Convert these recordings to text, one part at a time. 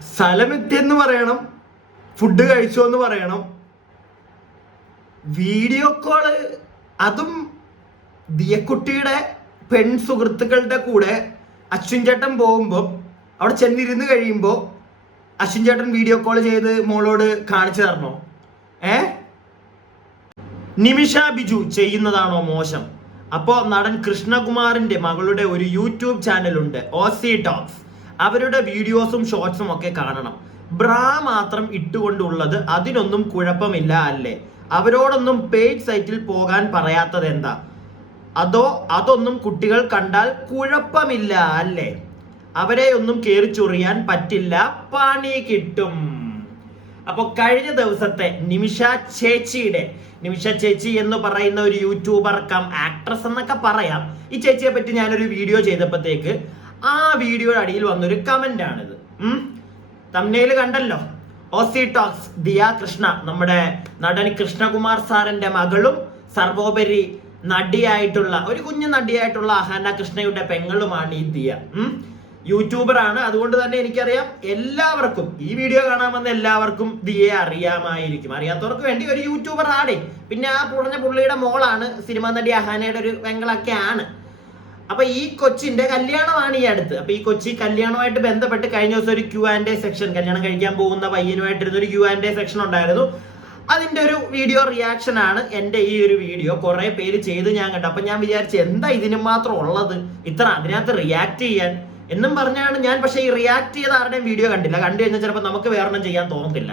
സ്ഥലമെത്തിയെന്ന് പറയണം ഫുഡ് കഴിച്ചോ എന്ന് പറയണം. വീഡിയോ കോൾ അതും ദിയക്കുട്ടിയുടെ പെൺ സുഹൃത്തുക്കളുടെ കൂടെ അശ്വിൻ ചേട്ടൻ പോകുമ്പോൾ അവിടെ ചെന്നിരുന്ന് കഴിയുമ്പോൾ അശ്വിൻ ചേട്ടൻ വീഡിയോ കോൾ ചെയ്ത് മോളോട് കാണിച്ചു തരണോ? ഏ? നിമിഷ ബിജു ചെയ്യുന്നതാണോ മോശം? അപ്പോ നടൻ കൃഷ്ണകുമാറിന്റെ മകളുടെ ഒരു യൂട്യൂബ് ചാനലുണ്ട് ഓസി ടോക്സ്. അവരുടെ വീഡിയോസും ഷോർട്സും ഒക്കെ കാണണം. ബ്രാ മാത്രം ഇട്ടുകൊണ്ടുള്ളത് അതിനൊന്നും കുഴപ്പമില്ല അല്ലേ? അവരോടൊന്നും പേജ് സൈറ്റിൽ പോകാൻ പറയാത്തത് എന്താ? അതോ അതൊന്നും കുട്ടികൾ കണ്ടാൽ കുഴപ്പമില്ല അല്ലേ? അവരെ ഒന്നും കയറി ചൊറിയാൻ പറ്റില്ല പണി കിട്ടും. അപ്പൊ കഴിഞ്ഞ ദിവസത്തെ നിമിഷ ചേച്ചിയുടെ നിമിഷ ചേച്ചി എന്ന് പറയുന്ന ഒരു യൂട്യൂബർ കം ആക്ട്രസ് എന്നൊക്കെ പറയാം. ഈ ചേച്ചിയെ പറ്റി ഞാനൊരു വീഡിയോ ചെയ്തപ്പോഴത്തേക്ക് ആ വീഡിയോയുടെ അടിയിൽ വന്നൊരു കമന്റ് ആണിത്. തമ്നയിൽ കണ്ടല്ലോ? ഓസി ടോക്സ് ദിയ കൃഷ്ണ നമ്മുടെ നടൻ കൃഷ്ണകുമാർ സാറിന്റെ മകളും സർവോപരി നടിയായിട്ടുള്ള ഒരു കുഞ്ഞു നടിയായിട്ടുള്ള അഹാന കൃഷ്ണയുടെ പെങ്ങളുമാണ് ഈ ദിയ. യൂട്യൂബർ ആണ്. അതുകൊണ്ട് തന്നെ എനിക്കറിയാം എല്ലാവർക്കും ഈ വീഡിയോ കാണാമെന്ന് എല്ലാവർക്കും ദിയെ അറിയാമായിരിക്കും. അറിയാത്തവർക്ക് വേണ്ടി ഒരു യൂട്യൂബർ ആണ്. പിന്നെ ആ പുറഞ്ഞ പുള്ളിയുടെ മോളാണ് സിനിമാ നടി അഹാനയുടെ ഒരു പെങ്ങളൊക്കെ ആണ് അപ്പൊ ഈ കൊച്ചിന്റെ കല്യാണമാണ് ഈ അടുത്ത്. അപ്പൊ ഈ കൊച്ചി കല്യാണമായിട്ട് ബന്ധപ്പെട്ട് കഴിഞ്ഞ ദിവസം ഒരു ക്യു ആൻഡ് എ സെക്ഷൻ കല്യാണം കഴിക്കാൻ പോകുന്ന പയ്യനുമായിട്ടിരുന്ന ഒരു ക്യു ആൻഡ് എ സെക്ഷൻ ഉണ്ടായിരുന്നു. അതിന്റെ ഒരു വീഡിയോ റിയാക്ഷൻ ആണ് എന്റെ ഈ ഒരു വീഡിയോ കുറെ പേര് ചെയ്ത് ഞാൻ കണ്ടു. അപ്പൊ ഞാൻ വിചാരിച്ചു എന്താ ഇതിന് മാത്രം ഉള്ളത്? ഇത്ര അതിനകത്ത് റിയാക്ട് ചെയ്യാൻ? എന്നും പറഞ്ഞാണ് ഞാൻ പക്ഷേ ഈ റിയാക്ട് ചെയ്ത ആരുടെയും വീഡിയോ കണ്ടില്ല. കണ്ടു കഴിഞ്ഞാൽ ചിലപ്പോൾ നമുക്ക് വേറൊന്നും ചെയ്യാൻ തോന്നത്തില്ല.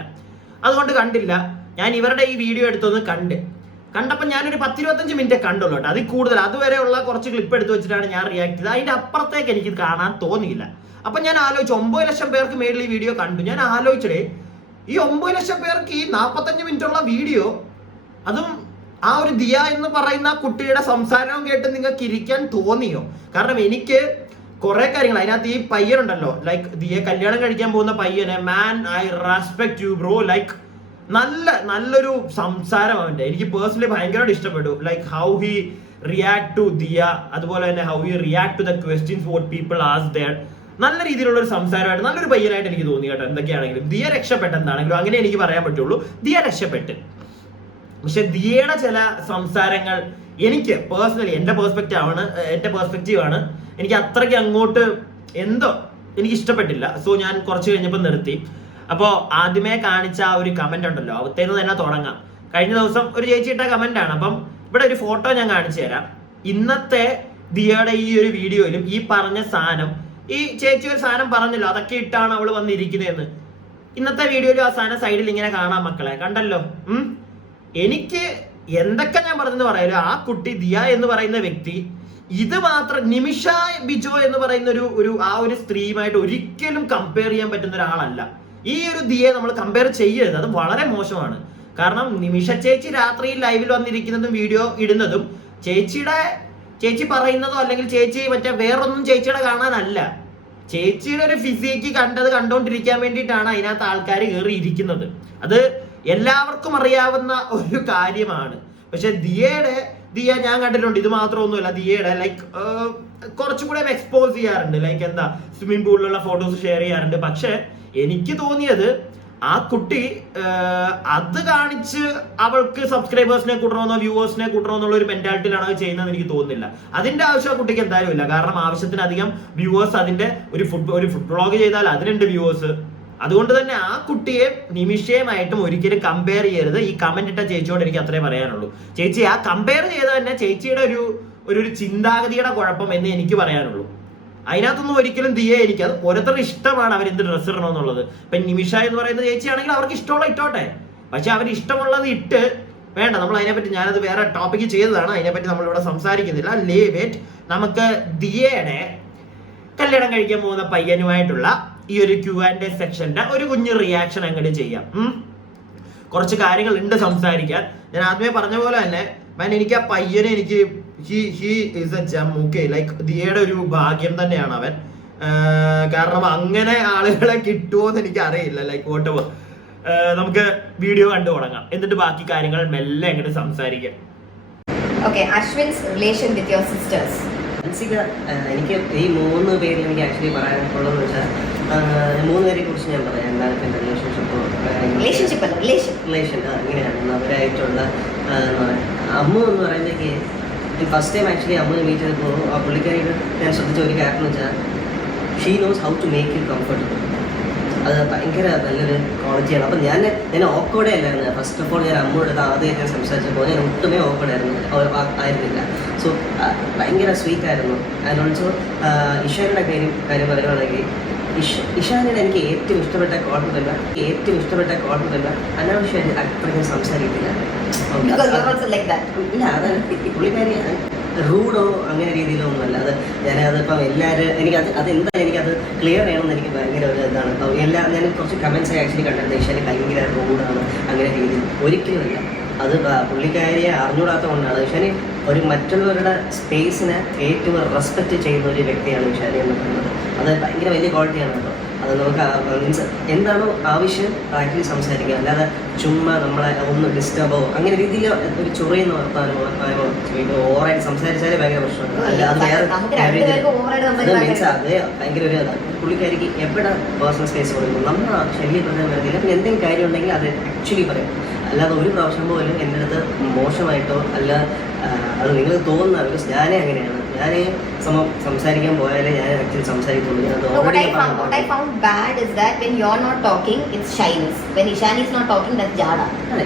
അതുകൊണ്ട് കണ്ടില്ല. ഞാൻ ഇവരുടെ ഈ വീഡിയോ എടുത്തൊന്ന് കണ്ട്. കണ്ടപ്പോൾ ഞാനൊരു പത്തിരുപത്തഞ്ച് മിനിറ്റ് കണ്ടുള്ളൂ കേട്ടോ. അതിൽ കൂടുതൽ. അതുവരെയുള്ള കുറച്ച് ക്ലിപ്പ് എടുത്ത് വെച്ചിട്ടാണ് ഞാൻ റിയാക്ട് ചെയ്തത്. അതിന്റെ അപ്പുറത്തേക്ക് എനിക്ക് കാണാൻ തോന്നിയില്ല. അപ്പൊ ഞാൻ ആലോചിച്ചു ഒമ്പത് ലക്ഷം പേർക്ക് മേളിൽ ഈ വീഡിയോ കണ്ടു. ഞാൻ ആലോചിച്ചേ ഈ ഒമ്പത് ലക്ഷം പേർക്ക് ഈ നാൽപ്പത്തഞ്ച് മിനിറ്റുള്ള വീഡിയോ അതും ആ ഒരു ദിയ എന്ന് പറയുന്ന കുട്ടിയുടെ സംസാരവും കേട്ട് നിങ്ങൾക്ക് ഇരിക്കാൻ തോന്നിയോ? കാരണം എനിക്ക് കുറെ കാര്യങ്ങൾ അതിനകത്ത് ഈ പയ്യനുണ്ടല്ലോ ലൈക്ക് ദിയെ കല്യാണം കഴിക്കാൻ പോകുന്ന പയ്യനെ man I respect you bro like നല്ല നല്ലൊരു സംസാരം അവന്റെ എനിക്ക് പേഴ്സണലി ഭയങ്കരമായിട്ട് ഇഷ്ടപ്പെട്ടു. Like how he react to Diya അതുപോലെ തന്നെ how he react to the questions what people ask there നല്ല രീതിയിലുള്ള ഒരു സംസാരമായിട്ട് നല്ലൊരു പയ്യനായിട്ട് എനിക്ക് തോന്നി കേട്ടോ എന്തൊക്കെയാണെങ്കിലും. ദിയ രക്ഷപ്പെട്ടെന്താണെങ്കിലും അങ്ങനെ എനിക്ക് പറയാൻ പറ്റുള്ളൂ. ദിയ രക്ഷപ്പെട്ട്. പക്ഷെ ദിയയുടെ ചില സംസാരങ്ങൾ എനിക്ക് പേഴ്സണലി എന്റെ പേഴ്സ്പെക്റ്റീവ് ആണ് എന്റെ പേഴ്സ്പെക്റ്റീവ് ആണ്. എനിക്ക് അത്രയ്ക്ക് അങ്ങോട്ട് എന്തോ എനിക്ക് ഇഷ്ടപ്പെട്ടില്ല. സോ ഞാൻ കുറച്ച് കഴിഞ്ഞപ്പോൾ നിർത്തി. അപ്പോൾ ആദ്യമേ കാണിച്ച ആ ഒരു കമന്റ് ഉണ്ടല്ലോ. അവത്തേന്ന് തന്നെ തുടങ്ങാം. കഴിഞ്ഞ ദിവസം ഒരു ചേച്ചി ഇട്ട കമന്റ് ആണ്. അപ്പം ഇവിടെ ഒരു ഫോട്ടോ ഞാൻ കാണിച്ചു തരാം. ഇന്നത്തെ ദിയയുടെ ഈ ഒരു വീഡിയോയിലും ഈ പറഞ്ഞ സാധനം ഈ ചേച്ചി ഒരു സാധനം പറഞ്ഞല്ലോ അതൊക്കെ ഇട്ടാണ് അവൾ വന്നിരിക്കുന്നതെന്ന്. ഇന്നത്തെ വീഡിയോയിലും ആ സാധനം സൈഡിൽ ഇങ്ങനെ കാണാം മക്കളെ. കണ്ടല്ലോ? ഉം? എനിക്ക് എന്തൊക്കെ ഞാൻ പറഞ്ഞെന്ന് പറയാലോ ആ കുട്ടി ദിയ എന്ന് പറയുന്ന വ്യക്തി ഇത് മാത്രം നിമിഷ ബിജോ എന്ന് പറയുന്ന ഒരു ഒരു ആ ഒരു സ്ത്രീയുമായിട്ട് ഒരിക്കലും കമ്പയർ ചെയ്യാൻ പറ്റുന്ന ഒരാളല്ല. ഈ ഒരു ദിയെ നമ്മൾ കമ്പയർ ചെയ്യരുത്. അത് വളരെ മോശമാണ്. കാരണം നിമിഷ ചേച്ചി രാത്രി ലൈവിൽ വന്നിരിക്കുന്നതും വീഡിയോ ഇടുന്നതും ചേച്ചിയുടെ ചേച്ചി പറയുന്നതോ അല്ലെങ്കിൽ ചേച്ചി മറ്റേ വേറൊന്നും ചേച്ചിയുടെ കാണാനല്ല. ചേച്ചിയുടെ ഒരു ഫിസിക്ക് കണ്ടത് കണ്ടോണ്ടിരിക്കാൻ വേണ്ടിയിട്ടാണ് അതിനകത്ത് ആൾക്കാർ കയറി ഇരിക്കുന്നത് അത് എല്ലാവർക്കും അറിയാവുന്ന ഒരു കാര്യമാണ്. പക്ഷെ ദിയയുടെ ദിയ ഞാൻ കണ്ടിട്ടുണ്ട്. ഇത് മാത്രമൊന്നുമല്ല ദിയയുടെ ലൈക്ക് കുറച്ചും കൂടെ എക്സ്പോസ് ചെയ്യാറുണ്ട്. ലൈക്ക് എന്താ സ്വിമ്മിംഗ് പൂളിലുള്ള ഫോട്ടോസ് ഷെയർ ചെയ്യാറുണ്ട്. പക്ഷെ എനിക്ക് തോന്നിയത് ആ കുട്ടി അത് കാണിച്ച് അവൾക്ക് സബ്സ്ക്രൈബേഴ്സിനെ കൂട്ടണമെന്നോ വ്യൂവേഴ്സിനെ കൂട്ടണോ എന്നുള്ള ഒരു മെന്റാലിറ്റിയിലാണ് അത് ചെയ്യുന്നത് എനിക്ക് തോന്നുന്നില്ല. അതിന്റെ ആവശ്യം ആ കുട്ടിക്ക് എന്തായാലും ഇല്ല. കാരണം ആവശ്യത്തിനധികം വ്യൂവേഴ്സ് അതിന്റെ ഒരു ഫുഡ് ഒരു ഫുഡ് ബ്ലോഗ് ചെയ്താൽ അതിനുണ്ട് വ്യൂവേഴ്സ്. അതുകൊണ്ട് തന്നെ ആ കുട്ടിയെ നിമിഷയുമായിട്ടും ഒരിക്കലും കമ്പയർ ചെയ്യരുത്. ഈ കമന്റ് ഇട്ട ചേച്ചിയോട് എനിക്ക് അത്രേ പറയാനുള്ളൂ. ചേച്ചി ആ കമ്പയർ ചെയ്ത തന്നെ ചേച്ചിയുടെ ഒരു ഒരു ചിന്താഗതിയുടെ കുഴപ്പം എന്ന് എനിക്ക് പറയാനുള്ളൂ. അതിനകത്തൊന്നും ഒരിക്കലും ദിയെ എനിക്ക് അത് ഓരോരുത്തരുടെ ഇഷ്ടമാണ് അവർ എന്ത് ഡ്രസ്സ് ഇടണമെന്നുള്ളത്. ഇപ്പൊ നിമിഷ എന്ന് പറയുന്ന ചേച്ചിയാണെങ്കിൽ അവർക്ക് ഇഷ്ടമുള്ള ഇട്ടോട്ടെ. പക്ഷെ അവർ ഇഷ്ടമുള്ളത് ഇട്ട് വേണ്ട നമ്മൾ അതിനെപ്പറ്റി ഞാനത് വേറെ ടോപ്പിക്ക് ചെയ്തതാണ്. അതിനെപ്പറ്റി നമ്മൾ ഇവിടെ സംസാരിക്കുന്നില്ല. ലീവ് ഇറ്റ് നമുക്ക് ദിയയുടെ കല്യാണം കഴിക്കാൻ പോകുന്ന പയ്യനുമായിട്ടുള്ള ഈ ഒരു ക്യൂ ആൻഡ് എ സെക്ഷന്റെ ഒരു കുഞ്ഞു റിയാക്ഷൻ അങ്ങോട്ട് ചെയ്യാം. കുറച്ച് കാര്യങ്ങൾ ഉണ്ട് സംസാരിക്കാൻ. ഞാൻ ആദ്യമേ പറഞ്ഞ പോലെ തന്നെ മാൻ എനിക്ക് ആ പയ്യനെ എനിക്ക് he he is a gem okay like ദിയയുടെ ഒരു ഭാഗ്യം തന്നെയാണ് അവൻ. കാരണം അങ്ങനെ ആളുകളെ കിട്ടുമോ എന്ന് എനിക്ക് അറിയില്ല ലൈക്ക് വോട്ട് നമുക്ക് വീഡിയോ കണ്ടു തുടങ്ങാം. എന്നിട്ട് ബാക്കി കാര്യങ്ങൾ മെല്ലെ അങ്ങോട്ട് സംസാരിക്കാം. Okay, Ashwin's relation with your sisters. Ansika ഏഹ്, എനിക്ക് ഈ മൂന്ന് പേരിൽ എനിക്ക് ആക്ച്വലി പറയാനുള്ളതെന്ന് വെച്ചാൽ മൂന്ന് പേരെ കുറിച്ച് ഞാൻ പറയാം. എന്താണ് എന്റെ റിലേഷൻഷിപ്പ് റിലേഷൻഷിപ്പ് റിലേഷൻ റിലേഷൻ അങ്ങനെയാണ് അവരായിട്ടുള്ള അമ്മ എന്ന് പറയുമ്പോഴേക്ക് ഫസ്റ്റ് ടൈം ആക്ച്വലി അമ്മ മീറ്റ് ചെയ്തപ്പോൾ ആ പുള്ളിക്കാരിയുടെ ഞാൻ ശ്രദ്ധിച്ച ഒരു കാര്യം എന്ന് വെച്ചാൽ she knows how to make it comfortable അത് ഭയങ്കര നല്ലൊരു ക്വാളിറ്റിയാണ് അപ്പം ഞാൻ ഞാൻ ഓക്കോടെ അല്ലായിരുന്നു ഫസ്റ്റ് ഓഫ് ഓൾ ഞാൻ അമ്മയോട് ഇത് ആദ്യം ഞാൻ സംസാരിച്ചപ്പോൾ ഞാൻ ഒട്ടുമേ ഓക്കോടെ ആയിരുന്നു. അവ- ആ- ആയിരുന്നില്ല. സോ ഭയങ്കര സ്വീറ്റ് ആയിരുന്നു. ആൻഡ് ഓൾസോ ഇഷാനയുടെ കാര്യം കാര്യം പറയുകയാണെങ്കിൽ ഇഷ ഇഷാനിയുടെ എനിക്ക് ഏറ്റവും ഇഷ്ടപ്പെട്ട ക്വാളിറ്റി ഏറ്റവും ഇഷ്ടപ്പെട്ട ക്വാളിറ്റി അനാവശ്യമായിട്ട് അത്രയും സംസാരിക്കില്ല ഇല്ല അത് പുള്ളിക്കാരി റൂഡോ അങ്ങനെ രീതിയിലോ ഒന്നുമല്ല അത് ഞാൻ അതിപ്പം എല്ലാവരും എനിക്ക് അത് അതെന്താ എനിക്കത് ക്ലിയർ ചെയ്യണമെന്ന് എനിക്ക് ഭയങ്കര ഒരു ഇതാണ്. അപ്പം എല്ലാ ഞാൻ കുറച്ച് കമൻസ് ആക്ച്വലി കണ്ടത് ഏഷ്യയിൽ ഭയങ്കര റൂഡാണ് അങ്ങനെ രീതിയിൽ. ഒരിക്കലും ഇല്ല അത് പുള്ളിക്കാരിയെ അറിഞ്ഞൂടാത്ത കൊണ്ടാണ് ഏഷ്യാനി ഒരു മറ്റുള്ളവരുടെ സ്പേസിനെ ഏറ്റവും റെസ്പെക്റ്റ് ചെയ്യുന്ന ഒരു വ്യക്തിയാണ് ഏഷ്യാനി എന്ന് പറയുന്നത്. അത് ഭയങ്കര വലിയ ക്വാളിറ്റിയാണ് കേട്ടോ. അത് നമുക്ക് മീൻസ് എന്താണോ ആവശ്യം ആക്ച്വലി സംസാരിക്കുക. അല്ലാതെ ചുമ്മാ നമ്മളെ ഒന്ന് ഡിസ്റ്റർബോ അങ്ങനെ രീതിയിൽ ഒരു ചൊറിയുന്ന വർത്താനോ വർത്താനോ ഓവറായിട്ട് സംസാരിച്ചാലേ ഭയങ്കര പ്രശ്നമാണ് അല്ലാതെ മീൻസ് അത് ഭയങ്കര ഒരു. പുള്ളിക്കാരിക്ക് എവിടെ പേഴ്സണൽ സ്പേസ് കൊടുക്കും? നമ്മൾ ശല്യപ്പെടുത്താൻ വരുന്നില്ല പിന്നെ എന്തെങ്കിലും കാര്യം ഉണ്ടെങ്കിൽ അത് ആക്ച്വലി പറയും. അല്ലാതെ ഒരു പ്രാവശ്യം പോലും എന്റെ അടുത്ത് മോശമായിട്ടോ അല്ല അത് നിങ്ങൾ തോന്നുന്ന ഒരു ഞാനേ അങ്ങനെയാണ്. ഞാൻ സംസാരിക്കാൻ പോയാലേ ഞാൻ ആക്ച്വലി സംസാരിക്കുള്ളൂ.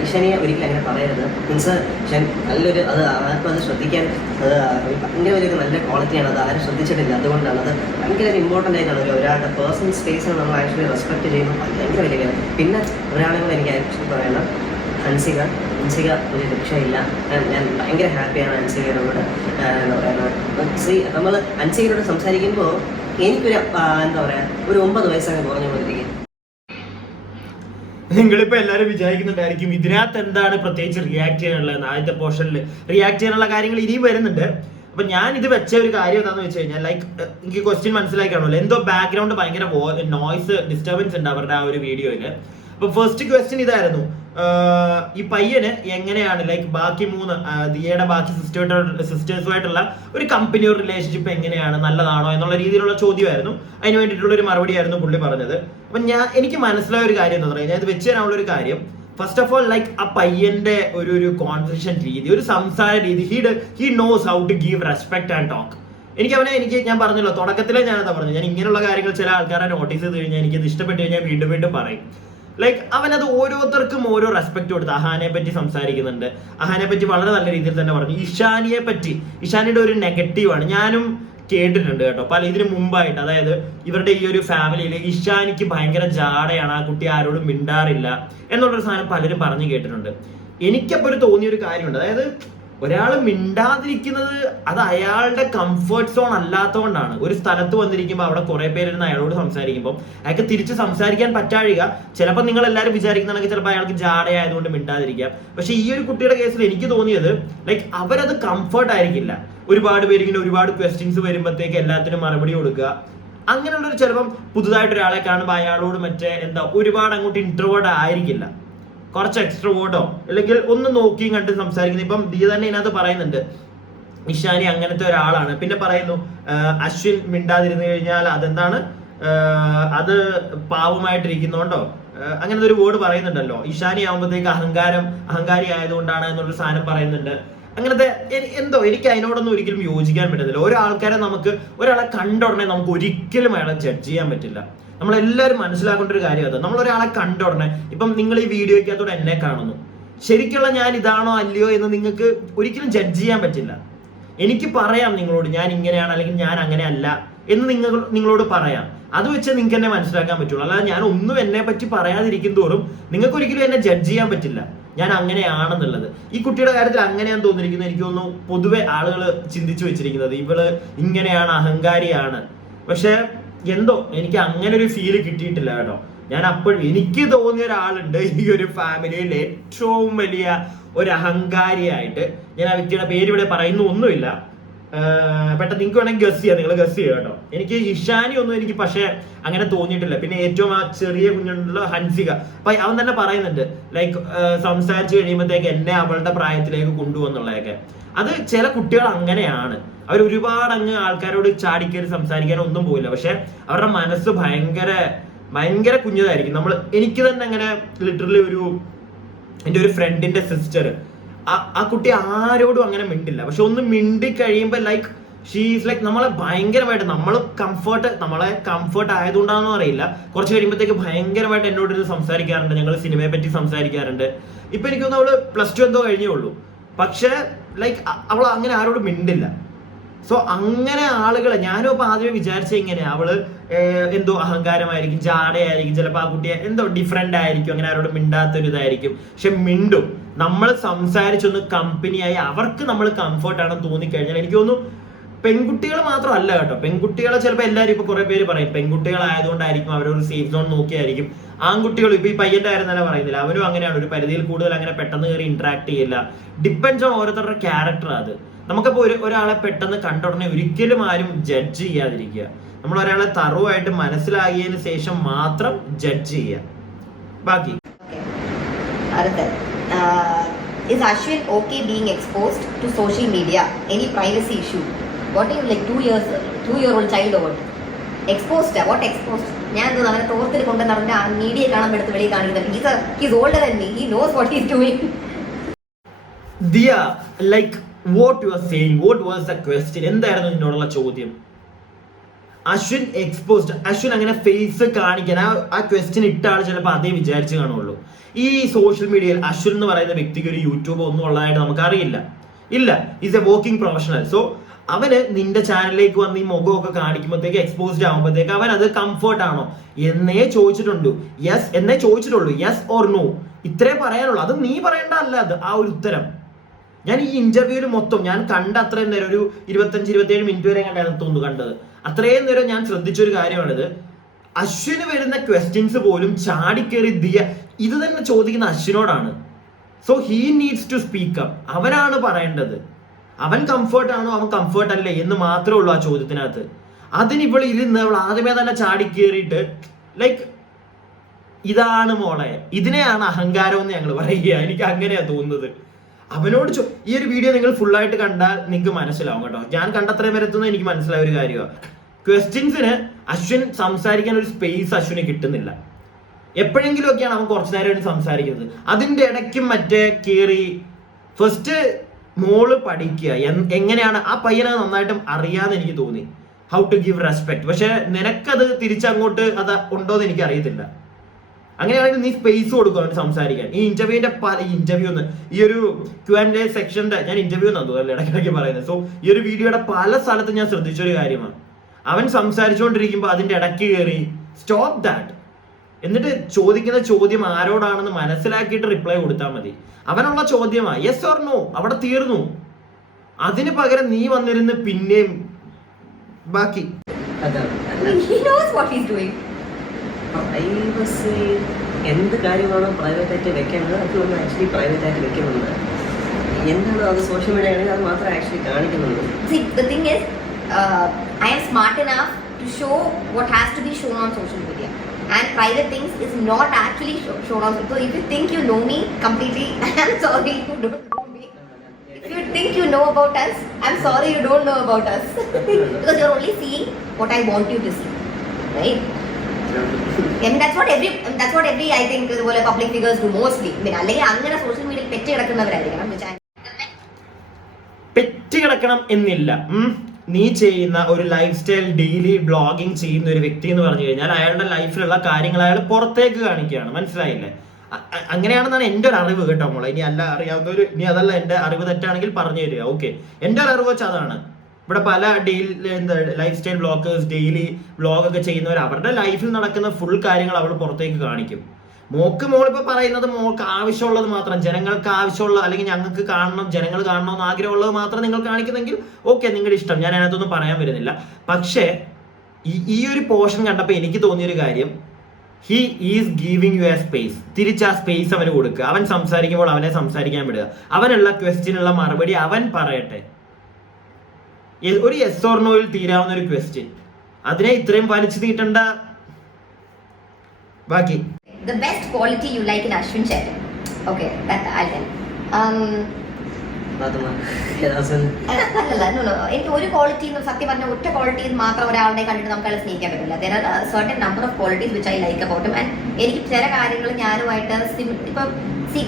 ഇഷാനിയെ ഒരിക്കലും അങ്ങനെ പറയരുത്. മീൻസ് ഇഷാൻ നല്ലൊരു അത് ആർക്കും അത് ശ്രദ്ധിക്കാൻ അത് ഭയങ്കര ഒരു നല്ല ക്വാളിറ്റിയാണ് അത് ആരും ശ്രദ്ധിച്ചിട്ടില്ല. അതുകൊണ്ടാണ് അത് ഭയങ്കര ഒരു ഇമ്പോർട്ടന്റ് ആയിട്ടാണ് ഒരു ഒരാളുടെ പേഴ്സണൽ സ്പേസിനെ നമ്മൾ ആക്ച്വലി റെസ്പെക്ട് ചെയ്യുമ്പോൾ ഭയങ്കര വലിയ കാര്യം. പിന്നെ ഒരാളെ കൂടെ എനിക്ക് ആക്ച്വലി പറയണം. ഹൻസിക ഹൻസിക ഒരു രക്ഷയില്ല. ഞാൻ ഭയങ്കര ഹാപ്പിയാണ് അൻസികയോട് ശ്രീ നമ്മൾ അൻസികയോട് സംസാരിക്കുമ്പോൾ എനിക്കൊരു എന്താ പറയുക ഒരു ഒമ്പത് വയസ്സൊക്കെ കുറഞ്ഞു പോയിരിക്കും നിങ്ങളിപ്പോൾ നിങ്ങളിപ്പോ എല്ലാവരും വിചാരിക്കുന്നുണ്ടായിരിക്കും ഇതിനകത്ത് എന്താണ് പ്രത്യേകിച്ച് റിയാക്ട് ചെയ്യാനുള്ളത് ആദ്യത്തെ പോർഷനിൽ റിയാക്ട് ചെയ്യാനുള്ള കാര്യങ്ങൾ ഇനിയും വരുന്നുണ്ട്. അപ്പൊ ഞാൻ ഇത് വെച്ച ഒരു കാര്യം എന്താണെന്ന് വെച്ച് കഴിഞ്ഞാൽ ലൈക്ക് എനിക്ക് ക്വസ്റ്റ്യൻ മനസ്സിലാക്കാണല്ലോ എന്തോ ബാക്ക്ഗ്രൗണ്ട് ഭയങ്കര നോയ്സ് ഡിസ്റ്റർബൻസ് ഉണ്ട് അവരുടെ ആ ഒരു വീഡിയോയിൽ അപ്പൊ ഫസ്റ്റ് ക്വസ്റ്റ്യൻ ഇതായിരുന്നു. ഈ പയ്യന് എങ്ങനെയാണ് ലൈക്ക് ബാക്കി മൂന്ന് ദിയയുടെ ബാക്കി സിസ്റ്റേഴ്സ് സിസ്റ്റേഴ്സുമായിട്ടുള്ള ഒരു കമ്പനി ഒരു റിലേഷൻഷിപ്പ് എങ്ങനെയാണ്? നല്ലതാണോ എന്നുള്ള രീതിയിലുള്ള ചോദ്യമായിരുന്നു. അതിന് വേണ്ടിയിട്ടുള്ള ഒരു മറുപടിയായിരുന്നു പുള്ളി പറഞ്ഞത്. അപ്പൊ ഞാൻ എനിക്ക് മനസ്സിലായ ഒരു കാര്യം എന്ന് പറഞ്ഞാൽ ഇത് വെച്ച് തരാനുള്ള ഒരു കാര്യം. ഫസ്റ്റ് ഓഫ് ഓൾ ലൈക്ക് ആ പയ്യന്റെ ഒരു ഒരു കോൺവെർസേഷൻ രീതി ഒരു സംസാര രീതി he he knows how to give respect and talk എനിക്ക് അവനെ എനിക്ക് ഞാൻ പറഞ്ഞല്ലോ തുടക്കത്തിലേ ഞാനതാ പറഞ്ഞു ഞാൻ ഇങ്ങനെയുള്ള കാര്യങ്ങൾ ചില ആൾക്കാരെ നോട്ടീസ് ചെയ്ത് കഴിഞ്ഞാൽ എനിക്ക് ഇത് ഇഷ്ടപ്പെട്ട് കഴിഞ്ഞാൽ വീണ്ടും വീണ്ടും പറയും. ലൈക്ക് അവനത് ഓരോരുത്തർക്കും ഓരോ റെസ്പെക്ട് കൊടുത്ത് അഹാനെ പറ്റി സംസാരിക്കുന്നുണ്ട്. അഹാനെ പറ്റി വളരെ നല്ല രീതിയിൽ തന്നെ പറഞ്ഞു. ഇഷാനിയെ പറ്റി ഇഷാനിയുടെ ഒരു നെഗറ്റീവാണ് ഞാനും കേട്ടിട്ടുണ്ട് കേട്ടോ. പല ഇതിനു മുമ്പായിട്ട് അതായത് ഇവരുടെ ഈ ഒരു ഫാമിലിയിൽ ഇഷാനിക്ക് ഭയങ്കര ജാടയാണ് ആ കുട്ടി ആരോടും മിണ്ടാറില്ല എന്നുള്ളൊരു സാധനം പലരും പറഞ്ഞു കേട്ടിട്ടുണ്ട്. എനിക്കപ്പോൾ ഒരു തോന്നിയൊരു കാര്യമുണ്ട്. അതായത് ഒരാൾ മിണ്ടാതിരിക്കുന്നത് അത് അയാളുടെ കംഫർട്ട് സോൺ അല്ലാത്തതുകൊണ്ടാണ്. ഒരു സ്ഥലത്ത് വന്നിരിക്കുമ്പോൾ അവിടെ കുറെ പേരിരുന്ന് അയാളോട് സംസാരിക്കുമ്പോൾ അയാൾക്ക് തിരിച്ച് സംസാരിക്കാൻ പറ്റാഴിക. ചിലപ്പോൾ നിങ്ങൾ എല്ലാവരും വിചാരിക്കുന്നുണ്ടെങ്കിൽ ചിലപ്പോൾ അയാൾക്ക് ജാടയായതുകൊണ്ട് മിണ്ടാതിരിക്കാം പക്ഷെ ഈ ഒരു കുട്ടിയുടെ കേസിൽ എനിക്ക് തോന്നിയത് ലൈക്ക് അവരത് കംഫർട്ട് ആയിരിക്കില്ല. ഒരുപാട് പേര് ഇങ്ങനെ ഒരുപാട് ക്വസ്റ്റ്യൻസ് വരുമ്പോഴത്തേക്ക് എല്ലാത്തിനും മറുപടി കൊടുക്കുക. അങ്ങനെയുള്ളൊരു ചിലപ്പം പുതുതായിട്ട് ഒരാളെ കാണുമ്പോൾ അയാളോട് മറ്റേ എന്താ ഒരുപാട് അങ്ങോട്ട് ഇൻട്രോവേർഡ് ആയിരിക്കില്ല. കുറച്ച് എക്സ്ട്രോവേർട്ടോ അല്ലെങ്കിൽ ഒന്ന് നോക്കിയും കണ്ട് സംസാരിക്കുന്നത് ഇപ്പം ദീ തന്നെ ഇതിനകത്ത് പറയുന്നുണ്ട് ഇഷാനി അങ്ങനത്തെ ഒരാളാണ്. പിന്നെ പറയുന്നു അശ്വിൻ മിണ്ടാതിരുന്നു കഴിഞ്ഞാൽ അതെന്താണ്? അത് പാവമായിട്ടിരിക്കുന്നോണ്ടോ? അങ്ങനത്തെ ഒരു വേർഡ് പറയുന്നുണ്ടല്ലോ. ഇഷാനി ആകുമ്പോഴത്തേക്ക് അഹങ്കാരം അഹങ്കാരി ആയതുകൊണ്ടാണ് എന്നുള്ളൊരു സാധനം പറയുന്നുണ്ട്. അങ്ങനത്തെ എനി- എന്തോ എനിക്ക് അതിനോടൊന്നും ഒരിക്കലും യോജിക്കാൻ പറ്റത്തില്ല. ഒരാൾക്കാരെ നമുക്ക് ഒരാളെ കണ്ട ഉടനെ നമുക്ക് ഒരിക്കലും അയാളെ ജഡ്ജ് ചെയ്യാൻ പറ്റില്ല. നമ്മളെല്ലാവരും മനസ്സിലാക്കേണ്ട ഒരു കാര്യം അതാണ് നമ്മളൊരാളെ കണ്ട ഉടനെ ഇപ്പം നിങ്ങൾ ഈ വീഡിയോയ്ക്കകത്തോടെ എന്നെ കാണുന്നു. ശരിക്കുള്ള ഞാൻ ഇതാണോ അല്ലയോ എന്ന് നിങ്ങൾക്ക് ഒരിക്കലും ജഡ്ജ് ചെയ്യാൻ പറ്റില്ല. എനിക്ക് പറയാം നിങ്ങളോട് ഞാൻ ഇങ്ങനെയാണ് അല്ലെങ്കിൽ ഞാൻ അങ്ങനെ അല്ല എന്ന് നിങ്ങൾ നിങ്ങളോട് പറയാം. അത് വെച്ച് നിങ്ങൾക്ക് എന്നെ മനസ്സിലാക്കാൻ പറ്റുള്ളൂ. അല്ലാതെ ഞാൻ ഒന്നും എന്നെ പറ്റി പറയാതിരിക്കും തോറും നിങ്ങൾക്ക് ഒരിക്കലും എന്നെ ജഡ്ജ് ചെയ്യാൻ പറ്റില്ല. ഞാൻ അങ്ങനെയാണെന്നുള്ളത്. ഈ കുട്ടിയുടെ കാര്യത്തിൽ അങ്ങനെയാണ് തോന്നിയിരിക്കുന്നത് എനിക്ക് തോന്നുന്നു പൊതുവെ ആളുകൾ ചിന്തിച്ചു വെച്ചിരിക്കുന്നത് ഇവൾ ഇങ്ങനെയാണ് അഹങ്കാരിയാണ്. പക്ഷെ എന്തോ എനിക്ക് അങ്ങനെ ഒരു ഫീൽ കിട്ടിയിട്ടില്ല കേട്ടോ. ഞാൻ അപ്പോഴും എനിക്ക് തോന്നിയ ഒരാളുണ്ട് ഈ ഒരു ഫാമിലിയിൽ ഏറ്റവും വലിയ ഒരു അഹങ്കാരിയായിട്ട്. ഞാൻ ആ വ്യക്തിയുടെ പേര് ഇവിടെ പറയുന്ന ഒന്നുമില്ല. പെട്ടെന്ന് നിങ്ങൾക്ക് വേണമെങ്കിൽ ഗസ് ചെയ്യാം. നിങ്ങൾ ഗസ് ചെയ്യുക കേട്ടോ. എനിക്ക് ഇഷാനി ഒന്നും എനിക്ക് പക്ഷേ അങ്ങനെ തോന്നിയിട്ടില്ല. പിന്നെ ഏറ്റവും ആ ചെറിയ കുഞ്ഞുള്ള ഹൻസിക. അപ്പൊ അവൻ തന്നെ പറയുന്നുണ്ട് ലൈക്ക് സംസാരിച്ചു കഴിയുമ്പോഴത്തേക്ക് എന്നെ അവളുടെ പ്രായത്തിലേക്ക് കൊണ്ടുപോകുന്നുള്ളതൊക്കെ. അത് ചില കുട്ടികൾ അങ്ങനെയാണ്. അവർ ഒരുപാട് അങ്ങ് ആൾക്കാരോട് ചാടിക്കയറി സംസാരിക്കാനോ ഒന്നും പോയില്ല പക്ഷെ അവരുടെ മനസ്സ് ഭയങ്കര ഭയങ്കര കുഞ്ഞതായിരിക്കും. നമ്മൾ എനിക്ക് തന്നെ അങ്ങനെ ലിറ്ററലി ഒരു എന്റെ ഒരു ഫ്രണ്ടിന്റെ സിസ്റ്റർ ആ കുട്ടി ആരോടും അങ്ങനെ മിണ്ടില്ല. പക്ഷെ ഒന്ന് മിണ്ടി കഴിയുമ്പോൾ ലൈക്ക് ഷീസ് ലൈക്ക് നമ്മളെ ഭയങ്കരമായിട്ട് നമ്മൾ കംഫർട്ട് നമ്മളെ കംഫർട്ട് ആയതുകൊണ്ടാണെന്ന് അറിയില്ല കുറച്ച് കഴിയുമ്പോഴത്തേക്ക് ഭയങ്കരമായിട്ട് എന്നോട് ഇത് സംസാരിക്കാറുണ്ട്. ഞങ്ങൾ സിനിമയെ പറ്റി സംസാരിക്കാറുണ്ട്. ഇപ്പൊ എനിക്ക് തോന്നുന്നു അവൾ പ്ലസ് ടു എന്തോ കഴിഞ്ഞേ ഉള്ളൂ. പക്ഷെ ലൈക്ക് അവൾ അങ്ങനെ ആരോടും മിണ്ടില്ല. സോ അങ്ങനെ ആളുകളെ ഞാനും ഇപ്പൊ ആദ്യമേ വിചാരിച്ച ഇങ്ങനെ അവൾ എന്തോ അഹങ്കാരമായിരിക്കും ചാടയായിരിക്കും ചിലപ്പോൾ ആ കുട്ടിയെ എന്തോ ഡിഫറെന്റ് ആയിരിക്കും അങ്ങനെ ആരോട് മിണ്ടാത്തൊരു ഇതായിരിക്കും. പക്ഷെ മിണ്ടും. നമ്മൾ സംസാരിച്ചൊന്ന് കമ്പനിയായി അവർക്ക് നമ്മൾ കംഫർട്ട് ആണെന്ന് തോന്നിക്കഴിഞ്ഞാൽ എനിക്ക് തോന്നുന്നു പെൺകുട്ടികൾ മാത്രമല്ല കേട്ടോ. പെൺകുട്ടികളെ ചിലപ്പോൾ എല്ലാവരും ഇപ്പൊ കുറെ പേര് പറയും. പെൺകുട്ടികളായതുകൊണ്ടായിരിക്കും അവരൊരു സേഫ് സോൺ നോക്കിയായിരിക്കും. ആൺകുട്ടികൾ ഇപ്പൊ ഈ പയ്യന്റെ കാര്യം തന്നെ പറയുന്നില്ല. അവരും അങ്ങനെയാണ്. ഒരു പരിധിയിൽ കൂടുതൽ അങ്ങനെ പെട്ടെന്ന് കയറി ഇന്ററാക്ട് ചെയ്യില്ല. ഡിപ്പെൻസ് ഓൺ ഓരോരുത്തരുടെ ക്യാരക്ടർ അത്. നമുക്കിപ്പോ ഒരു ഒരാളെ പെട്ടെന്ന് കണ്ട ഉടനെ ഒരിക്കലും ആരും ജഡ്ജ് ചെയ്യാതിരിക്കുക നമ്മൾ ഒരാളെ തറവായിട്ട് മനസ്സിലാക്കിയതിന് ശേഷം മാത്രം ജഡ്ജ് ചെയ്യുക ബാക്കി is Ashwin okay being exposed to social media? Any privacy issue? What are you like two years, two year old child or what? Exposed? What exposed? ഞാൻ എന്തോ അവനെ തോർത്തിൽ കൊണ്ട് നടന്ന മീഡിയ കാണാൻ എടുത്ത് വെളിയിൽ കാണിക്കുന്നത് he's he's older than me he knows what he's doing Diya like what you are saying what was the question എന്തായിരുന്നു നിന്നോടുള്ള ചോദ്യം? അശ്വിൻ എക്സ്പോസ്ഡ് അശ്വിൻ അങ്ങനെ ഫേസ് കാണിക്കാൻ ആ ആ ക്വസ്റ്റ്യൻ ഇട്ട ചിലപ്പോൾ അതേ വിചാരിച്ച് കാണുള്ളൂ. ഈ സോഷ്യൽ മീഡിയയിൽ അശ്വിൻ എന്ന് പറയുന്ന വ്യക്തിക്ക് ഒരു യൂട്യൂബ് ഒന്നും ഉള്ളതായിട്ട് നമുക്ക് അറിയില്ല ഇല്ല is a working professional so അവന് നിന്റെ ചാനലിലേക്ക് വന്ന് ഈ മുഖമൊക്കെ കാണിക്കുമ്പോഴത്തേക്ക് എക്സ്പോസ്ഡ് ആകുമ്പോഴത്തേക്ക് അവൻ അത് കംഫർട്ട് ആണോ? എന്നേ ചോദിച്ചിട്ടുണ്ട് യെസ് എന്നേ ചോദിച്ചിട്ടുള്ളൂ. യെസ് ഓർ നോ ഇത്രേ പറയാനുള്ളൂ. അത് നീ പറയേണ്ട അല്ല അത് ആ ഒരു ഉത്തരം. ഞാൻ ഈ ഇന്റർവ്യൂവിൽ മൊത്തം ഞാൻ കണ്ട അത്രയും നേരം ഒരു ഇരുപത്തഞ്ച് ഇരുപത്തിയേഴ് മിനിറ്റ് വരെ കണ്ടായിരുന്നു തോന്നുന്നു കണ്ടത്. അത്രയും നേരം ഞാൻ ശ്രദ്ധിച്ചൊരു കാര്യമാണിത്. അശ്വിന് വരുന്ന ക്വസ്റ്റ്യൻസ് പോലും ചാടിക്കേറി ദിയ ഇത് തന്നെ ചോദിക്കുന്ന അശ്വിനോടാണ്. So he needs to speak up അവനാണ് പറയേണ്ടത്. അവൻ കംഫർട്ട് ആണോ അവൻ കംഫർട്ട് അല്ലേ എന്ന് മാത്രമേ ഉള്ളൂ ആ ചോദ്യത്തിനകത്ത്. അതിന് ഇവൾ ഇരുന്ന് അവൾ ആദ്യമേ തന്നെ ചാടിക്കേറിയിട്ട് ലൈക്ക് ഇതാണ് മോളെ. ഇതിനെയാണ് അഹങ്കാരം എന്ന് ഞങ്ങൾ പറയുക. എനിക്ക് അങ്ങനെയാ തോന്നുന്നത്. അവനോട് ചോ ഈ ഒരു വീഡിയോ നിങ്ങൾ ഫുൾ ആയിട്ട് കണ്ടാൽ നിങ്ങൾക്ക് മനസ്സിലാവും കേട്ടോ. ഞാൻ കണ്ടത്രയും വരത്തുന്ന എനിക്ക് മനസ്സിലായ ഒരു കാര്യമാണ് ക്വസ്റ്റ്യൻസിന് അശ്വിൻ സംസാരിക്കാൻ ഒരു സ്പേസ് അശ്വിന് കിട്ടുന്നില്ല. എപ്പോഴെങ്കിലുമൊക്കെയാണ് അവൻ കുറച്ചു നേരം ഇരുന്ന് സംസാരിക്കുന്നത്. അതിന്റെ ഇടയ്ക്കും മറ്റേ കീറി ഫസ്റ്റ് മോൾ പഠിക്കുക. എങ്ങനെയാണ് ആ പയ്യനെ നന്നായിട്ടും അറിയാന്ന് എനിക്ക് തോന്നി. ഹൗ ടു ഗിവ് റെസ്പെക്ട് പക്ഷെ നിനക്കത് തിരിച്ചങ്ങോട്ട് അത് ഉണ്ടോ എന്ന് എനിക്ക് അറിയത്തില്ല അങ്ങനെയാണെങ്കിൽ നീ സ്പേസ് കൊടുക്കും അവന് സംസാരിക്കാൻ. ഈ ഇന്റർവ്യൂവിന്റെ പല ഇന്റർവ്യൂ എന്ന് ഈ ഒരു ക്യു ആൻഡ് എ സെക്ഷന്റെ ഞാൻ ഇന്റർവ്യൂ എന്നാണ് തോന്നുന്നു ഇടയ്ക്കിടയ്ക്ക് പറയുന്നത്. സോ ഈ ഒരു വീഡിയോയുടെ പല സ്ഥലത്തും ഞാൻ ശ്രദ്ധിച്ചൊരു കാര്യമാണ്. അവൻ സംസാരിച്ചുകൊണ്ടിരിക്കുമ്പോൾ അതിന്റെ ഇടയ്ക്ക് കയറി സ്റ്റോപ്പ് ദാറ്റ് എന്നിട്ട് ചോദിക്കുന്ന ചോദ്യം ആരോടാണെന്ന് മനസ്സിലാക്കിയിട്ട് റിപ്ലൈ കൊടുത്താൽ മതി. അവനുള്ള ചോദ്യമാ യെസ് ഓർ നോ അവിടെ തീർന്നു. അതിന് പകരം നീ വന്നിരുന്ന് പിന്നെയും ബാക്കി. പ്രൈവസി എന്ത് കാര്യമാണോ പ്രൈവറ്റ് ആയിട്ട് വെക്കേണ്ടത് അത് നമ്മൾ ആക്ച്വലി പ്രൈവറ്റ് ആയിട്ട് വെക്കുന്നുണ്ട് എന്താണ് അത് സോഷ്യൽ മീഡിയ ആണെങ്കിൽ അത് മാത്രമേ actually uh, I am smart enough to show what has to be shown on social media. And private things is not actually shown on. So if you think you know me completely, I'm sorry you don't know me. If you think you know about us, I'm sorry you don't know about us. because you're only seeing what I want you to see. Right? And that's what every that's what every I think ഇതുപോലെ public figures do mostly പിന്നെ അല്ലെങ്കിൽ അങ്ങനെ social മീഡിയയിൽ pet കിടക്കുന്നവരായിരിക്കണം pet കിടക്കണം എന്നില്ല. നീ ചെയ്യുന്ന ഒരു ലൈഫ് സ്റ്റൈൽ ഡെയിലി ബ്ലോഗിങ് ചെയ്യുന്ന ഒരു വ്യക്തി എന്ന് പറഞ്ഞു കഴിഞ്ഞാൽ അയാളുടെ ലൈഫിലുള്ള കാര്യങ്ങൾ അയാൾ പുറത്തേക്ക് കാണിക്കുകയാണ്. മനസ്സിലായില്ലേ? അങ്ങനെയാണെന്നാണ് എന്റെ ഒരു അറിവ് കേട്ടോ മോളെ. ഇനി അല്ല അറിയാവുന്നവര് ഇനി അതല്ല എന്റെ അറിവ് തെറ്റാണെങ്കിൽ പറഞ്ഞു തരിക. ഓക്കെ എന്റെ ഒരു അറിവ് വെച്ചാൽ അതാണ്. ഇവിടെ പല ഡെയിലി എന്താ lifestyle bloggers daily blog ഒക്കെ ചെയ്യുന്നവർ അവരുടെ ലൈഫിൽ നടക്കുന്ന ഫുൾ കാര്യങ്ങൾ അവൾ പുറത്തേക്ക് കാണിക്കും. മോക്ക് മോളിപ്പോ പറയുന്നത് മോക്ക് ആവശ്യമുള്ളത് മാത്രം ജനങ്ങൾക്ക് ആവശ്യമുള്ള അല്ലെങ്കിൽ ഞങ്ങൾക്ക് കാണണം ജനങ്ങൾ കാണണമെന്ന് ആഗ്രഹമുള്ളത് മാത്രം നിങ്ങൾ കാണിക്കുന്നെങ്കിൽ ഓക്കെ നിങ്ങളുടെ ഇഷ്ടം. ഞാൻ അതിനകത്തൊന്നും പറയാൻ വരുന്നില്ല. പക്ഷേ ഈ ഈ ഒരു പോർഷൻ കണ്ടപ്പോൾ എനിക്ക് തോന്നിയൊരു കാര്യം. He is giving you a space തിരിച്ച് ആ സ്പേസ് അവന് കൊടുക്കുക അവൻ സംസാരിക്കുമ്പോൾ അവനെ സംസാരിക്കാൻ വിടുക. അവനുള്ള ക്വസ്റ്റ്യനുള്ള മറുപടി അവൻ പറയട്ടെ. ഒരു എസ് ഓർ നോയിൽ തീരാവുന്ന ഒരു ക്വസ്റ്റ്യൻ അതിനെ ഇത്രയും വലിച്ചു നീട്ടണ്ട ബാക്കി. The best quality you like in Ashwin Chetty. Okay, that I'll tell. Um, അല്ലല്ല നോ നോ എനിക്ക് ഒരു ക്വാളിറ്റി സത്യം പറഞ്ഞ ഒറ്റ ക്വാളിറ്റി മാത്രം ഒരാളുടെ കണ്ടിട്ട് നമുക്ക് അയാളെ സ്നേഹിക്കാൻ പറ്റില്ല there are certain number of qualities which I like അബൌട്ടും and എനിക്ക് ചില കാര്യങ്ങൾ ഞാനുമായിട്ട് ഇപ്പം സി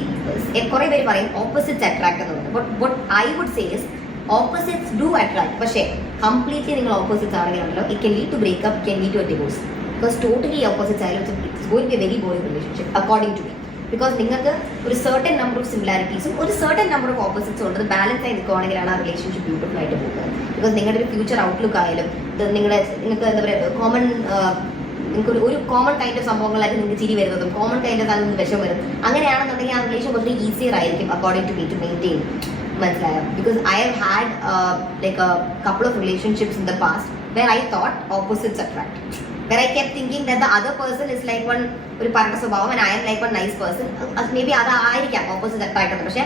കുറെ പേര് പറയും ഓപ്പോസിറ്റ്സ് അട്രാക്ട് എന്ന് പറയും. But but I would says opposites do attract പക്ഷേ കംപ്ലീറ്റ്ലി നിങ്ങൾ opposites ആണെങ്കിലുണ്ടല്ലോ it can lead to breakup can lead to divorce because totally opposites ആയാലും it's going be very boring relationship according to me because നിങ്ങൾക്ക് ഒരു certain number of സിമിലാരിറ്റീസും ഒരു certain number of ഓപ്പോസിറ്റ്സും ഉള്ളത് balance ആയി നിൽക്കുവാണെങ്കിലാണ് ആ relationship beautiful ആയിട്ട് പോകുന്നത്. Because നിങ്ങളുടെ ഒരു ഫ്യൂച്ചർ ഔട്ട്ലുക്ക് ആയാലും നിങ്ങളുടെ നിങ്ങൾക്ക് എന്താ പറയുക കോമൺ നിങ്ങൾക്ക് ഒരു ഒരു കോമൺ കൈൻഡ് ഓഫ് സംഭവങ്ങളായിട്ട് നിങ്ങൾക്ക് ചിരി വരുന്നതും കോമൺ കൈൻഡ് ഓഫ് അതിൽ നിന്ന് വിഷം വരും അങ്ങനെയാണെന്നുണ്ടെങ്കിൽ ആ റിലേഷൻ കുറച്ച് ഈസിയർ ആയിരിക്കും according to me to maintain മനസ്സിലായോ because I have had like a couple of relationships in the past where I thought opposites attract where I kept thinking the other person is like one ഒരു പറഞ്ഞ സ്വഭാവം and I'm like one nice person maybe അതായിരിക്കാം opposite attract പക്ഷേ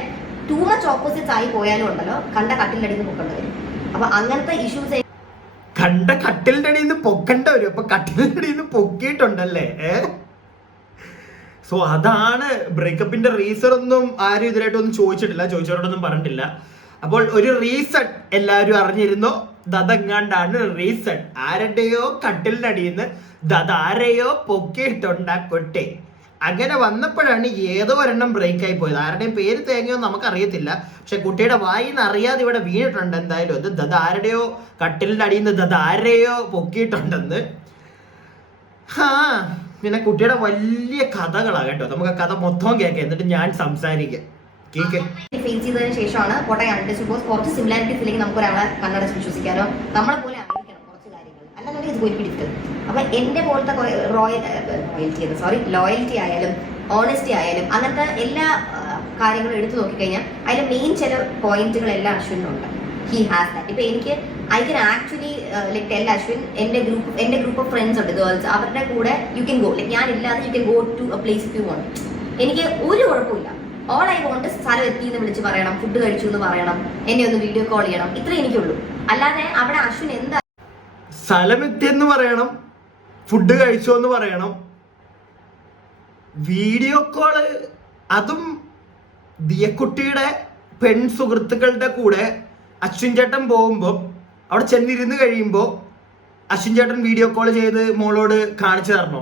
too much opposites ആയി പോയാലും ഉണ്ടല്ലോ കണ്ട കട്ടിലടിന്ന് പൊക്കേണ്ടി വരും. അപ്പൊ അങ്ങനത്തെ ഇഷ്യൂസ് കണ്ട കട്ടിലിന്റെ അടിയിൽ നിന്ന് പൊക്കണ്ട വരും. അപ്പൊ കട്ടിലിന്റെ നിന്ന് പൊക്കിയിട്ടുണ്ടല്ലേ? ഏ? സോ അതാണ് ബ്രേക്കപ്പിന്റെ റീസൺ ഒന്നും ആരും ഇതിലായിട്ടൊന്നും ചോദിച്ചിട്ടില്ല. ചോദിച്ചവരോടൊന്നും പറഞ്ഞിട്ടില്ല. അപ്പോൾ ഒരു റീസൺ എല്ലാവരും അറിഞ്ഞിരുന്നു. ദതെങ്ങാണ്ടാണ് റീസൺ ആരുടെയോ കട്ടിലിന്റെ അടിയിൽ നിന്ന് ദതാരെയോ പൊക്കിയിട്ടുണ്ടാക്കൊട്ടെ അങ്ങനെ വന്നപ്പോഴാണ് ഏതോ ഒരെണ്ണം ബ്രേക്ക് ആയി പോയത്. ആരുടെയും പേര് തേങ്ങയോ നമുക്കറിയത്തില്ല. പക്ഷെ കുട്ടിയുടെ വായിന്ന് അറിയാതെ ഇവിടെ വീണിട്ടുണ്ട് എന്തായാലും. അത് ദത ആരുടെയോ കട്ടിലിന്റെ അടിയിൽ നിന്ന് ദത ആരെയോ പൊക്കിയിട്ടുണ്ടെന്ന്. ഹാ. പിന്നെ കുട്ടിയുടെ വലിയ കഥകളാണ് കേട്ടോ. നമുക്ക് ആ കഥ മൊത്തം കേൾക്കാം. എന്നിട്ട് ഞാൻ സംസാരിക്കാം. കേക്ക്. ഫേസ് ശേഷമാണ് നമ്മളെ പോലെ കുറച്ച് കാര്യങ്ങൾ. പോയി റോയൽ സോറി ലോയൽറ്റി ആയാലും ഓണസ്റ്റി ആയാലും അങ്ങനത്തെ എല്ലാ കാര്യങ്ങളും എടുത്തു നോക്കിക്കഴിഞ്ഞാൽ അതിന്റെ മെയിൻ ചില പോയിന്റുകൾ പോയിന്റുകളെല്ലാം അശ്വിനുണ്ട് ഹി ഹാസ് ദാറ്റ് ഇപ്പൊ എനിക്ക് I can actually like tell Ashwin എന്റെ ഗ്രൂപ്പ് എന്റെ ഗ്രൂപ്പ് ഓഫ് ഫ്രണ്ട്സ് ഉണ്ട് ഗേൾസ് അവരുടെ കൂടെ യു കെൻ ഗോ ലൈക് ഞാൻ ഇല്ലാതെ you can go to a place if you want എനിക്ക് ഒരു കുഴപ്പമില്ല ഓൾ ഐ വോണ്ട് സ്ഥലം എത്തി എന്ന് വിളിച്ച് പറയണം ഫുഡ് കഴിച്ചു എന്ന് പറയണം എന്നെ ഒന്ന് വീഡിയോ കോൾ ചെയ്യണം. ഇത്രേ എനിക്കുള്ളൂ. അല്ലാതെ അവിടെ അശ്വിൻ എന്താ സ്ഥലമെത്തിയെന്ന് പറയണം ഫുഡ് കഴിച്ചു എന്ന് പറയണം. വീഡിയോ കോൾ അതും ദിയക്കുട്ടിയുടെ പെൺ സുഹൃത്തുക്കളുടെ കൂടെ അശ്വിൻ ചേട്ടൻ പോകുമ്പോൾ അവിടെ ചെന്നിരുന്ന് കഴിയുമ്പോൾ അശ്വിൻ ചേട്ടൻ വീഡിയോ കോൾ ചെയ്ത് മോളോട് കാണിച്ചു തരണോ?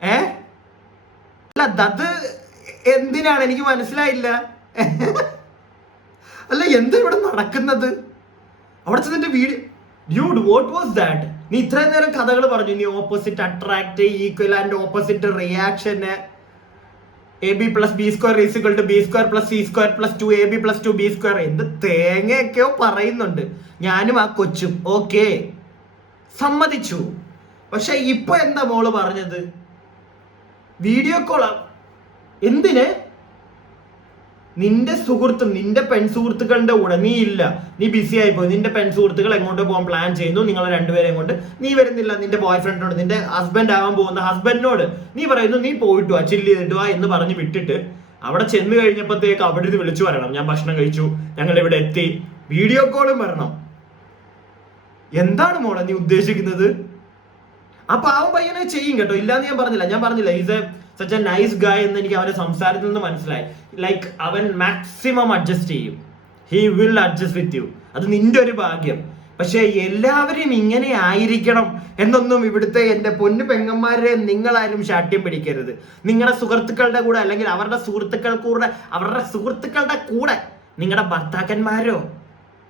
ഏ? അല്ല അത് എന്തിനാണ്? എനിക്ക് മനസ്സിലായില്ല. അല്ല എന്താ ഇവിടെ നടക്കുന്നത്? അവിടെ ചെന്നിട്ട് video dude what was that നീ ഇത്രയും നേരം കഥകൾ പറഞ്ഞു. നീ opposite attract equal and opposite റിയാക്ഷന് A B plus B square is equal to B square plus C square plus two A B plus two B square എന്ത് തേങ്ങയൊക്കെയോ പറയുന്നുണ്ട്. ഞാനും ആ കൊച്ചും. ഓക്കെ സമ്മതിച്ചു. പക്ഷെ ഇപ്പൊ എന്താ മോൾ പറഞ്ഞത്? വീഡിയോ കോളാ എന്തിന്? നിന്റെ സുഹൃത്ത് നിന്റെ പെൺ സുഹൃത്തുക്കളുടെ കൂടെ നീ ഇല്ല നീ ബിസി ആയി പോയി നിന്റെ പെൺ സുഹൃത്തുക്കൾ എങ്ങോട്ട് പോകാൻ പ്ലാൻ ചെയ്യുന്നു? നിങ്ങൾ രണ്ടുപേരെയും കൊണ്ട് നീ വരുന്നില്ല. നിന്റെ ബോയ് ഫ്രണ്ടിനോട് നിന്റെ ഹസ്ബൻഡ് ആവാൻ പോകുന്ന ഹസ്ബൻഡിനോട് നീ പറയുന്നു നീ പോയിട്ട് വാ. ചില്ല് ചെയ്തിട്ട് വാ എന്ന് പറഞ്ഞ് വിട്ടിട്ട് അവിടെ ചെന്ന് കഴിഞ്ഞപ്പോഴത്തേക്ക് അവിടെ ഇത് വിളിച്ചു വരണം ഞാൻ ഭക്ഷണം കഴിച്ചു. ഞങ്ങൾ ഇവിടെ എത്തി. വീഡിയോ കോളും വരണം. എന്താണ് മോളെ നീ ഉദ്ദേശിക്കുന്നത്? ആ പാവം പയ്യനെ ചെയ്യും കേട്ടോ. ഇല്ലാന്ന് ഞാൻ പറഞ്ഞില്ല. ഞാൻ പറഞ്ഞില്ല is a such a nice guy എന്ന് എനിക്ക് അവന്റെ സംസാരത്തിൽ നിന്ന് മനസ്സിലായി. ലൈക്ക് അവൻ മാക്സിമം അഡ്ജസ്റ്റ് ചെയ്യും. He will adjust with you അത് നിന്റെ ഒരു ഭാഗ്യം. പക്ഷെ എല്ലാവരും ഇങ്ങനെ ആയിരിക്കണം എന്നൊന്നും ഇവിടുത്തെ എന്റെ പൊന്നു പെങ്ങന്മാരെ നിങ്ങളാരും ശാഠ്യം പിടിക്കരുത്. നിങ്ങളുടെ സുഹൃത്തുക്കളുടെ കൂടെ അല്ലെങ്കിൽ അവരുടെ സുഹൃത്തുക്കൾ കൂടെ അവരുടെ സുഹൃത്തുക്കളുടെ കൂടെ നിങ്ങളുടെ ഭർത്താക്കന്മാരോ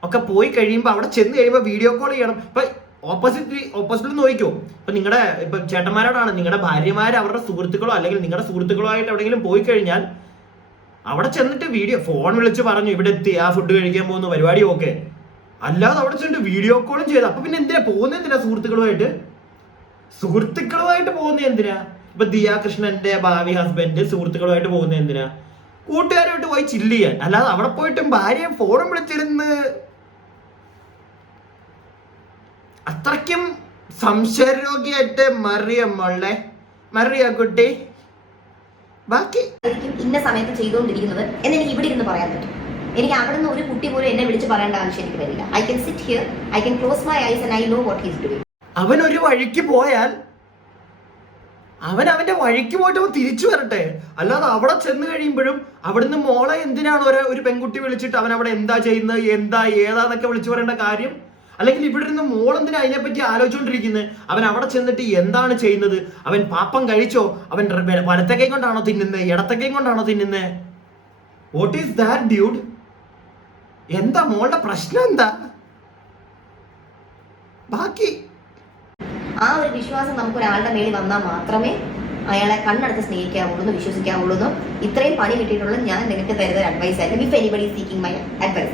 ഒക്കെ പോയി കഴിയുമ്പോൾ അവിടെ ചെന്ന് കഴിയുമ്പോൾ വീഡിയോ കോൾ ചെയ്യണം. ഇപ്പൊ ഓപ്പോസിറ്റ് ഓപ്പോസിറ്റ് നോക്കിക്കോ ഇപ്പൊ നിങ്ങളുടെ ഇപ്പൊ ചേട്ടന്മാരോടാണ് നിങ്ങളുടെ ഭാര്യമാര് അവരുടെ സുഹൃത്തുക്കളോ അല്ലെങ്കിൽ നിങ്ങളുടെ സുഹൃത്തുക്കളോ ആയിട്ട് എവിടെയെങ്കിലും പോയി കഴിഞ്ഞാൽ അവിടെ ചെന്നിട്ട് വീഡിയോ ഫോൺ വിളിച്ച് പറഞ്ഞു ഇവിടെ എത്തി ആ ഫുഡ് കഴിക്കാൻ പോകുന്ന പരിപാടി ഓക്കെ അല്ലാതെ അവിടെ ചെന്നിട്ട് വീഡിയോ കോളും ചെയ്ത്. അപ്പൊ പിന്നെ എന്തിനാ പോകുന്ന എന്തിനാ സുഹൃത്തുക്കളുമായിട്ട്? സുഹൃത്തുക്കളുമായിട്ട് പോകുന്ന എന്തിനാ? ഇപ്പൊ ദിയാ കൃഷ്ണന്റെ ഭാവി ഹസ്ബൻഡ് സുഹൃത്തുക്കളുമായിട്ട് പോകുന്ന എന്തിനാ? കൂട്ടുകാരുമായിട്ട് പോയി ചില്ല് ചെയ്യാൻ. അല്ലാതെ അവിടെ പോയിട്ടും ഭാര്യയെ ഫോണും വിളിച്ചിരുന്ന് അത്രയ്ക്കും സംശയരോഗിയായിട്ട് മറിയമ്മളെ മോളെ മറിയ കുട്ടി. ബാക്കി. ഇന്ന സമയത്ത് ചെയ്തുകൊണ്ടിരിക്കുന്നത് എന്ന് എനിക്ക് ഇവിടെ ഇരുന്ന് പറയാൻ പറ്റും. എനിക്ക് അവിടെ നിന്ന് ഒരു കുട്ടി പോലും എന്നെ വിളിച്ച് പറയേണ്ട ആവശ്യം എനിക്ക് വരില്ല. I can sit here I can close my eyes and I know what he's doing അവൻ ഒരു വഴിക്ക് പോയാൽ അവൻ അവന്റെ വഴിക്ക് പോയിട്ട് അവൻ തിരിച്ചു വരട്ടെ. അല്ലാതെ അവിടെ ചെന്ന് കഴിയുമ്പോഴും അവിടുന്ന് മോളെ എന്തിനാണ് ഒരു ഒരു പെൺകുട്ടി വിളിച്ചിട്ട് അവൻ അവിടെ എന്താ ചെയ്യുന്നത് എന്താ ഏതാന്നൊക്കെ വിളിച്ചു പറയേണ്ട കാര്യം? അല്ലെങ്കിൽ ഇവിടെ ഇരുന്ന് മോളെന്തിനാ അതിനെപ്പറ്റി ആലോചിച്ചുകൊണ്ടിരിക്കുന്നത് അവൻ അവിടെ ചെന്നിട്ട് എന്താണ് ചെയ്യുന്നത്? അവൻ പാപ്പം കഴിച്ചോ? അവൻ ര- വലത്തെ കൊണ്ടാണോ തിന്നുന്നത് ഇടത്തെ കൊണ്ടാണോ തിന്നുന്നത് വാട്ട് ഈസ് ദാറ്റ് ഡ്യൂഡ് എന്താ മോളുടെ പ്രശ്നം എന്താ? ബാക്കി ആ ഒരു വിശ്വാസം നമുക്ക് ഒരാളുടെ മേളിൽ വന്നാൽ മാത്രമേ അയാളെ കണ്ണടച്ച് സ്നേഹിക്കാവുള്ളൂ എന്ന് വിശ്വസിക്കാവുള്ളൂ എന്നും ഇത്രയും പണി കിട്ടിയിട്ടുള്ള ഞാൻ നിങ്ങൾക്ക് തരുന്ന ഒരു അഡ്വൈസ് ആയിരുന്നു. If anybody seeking my advice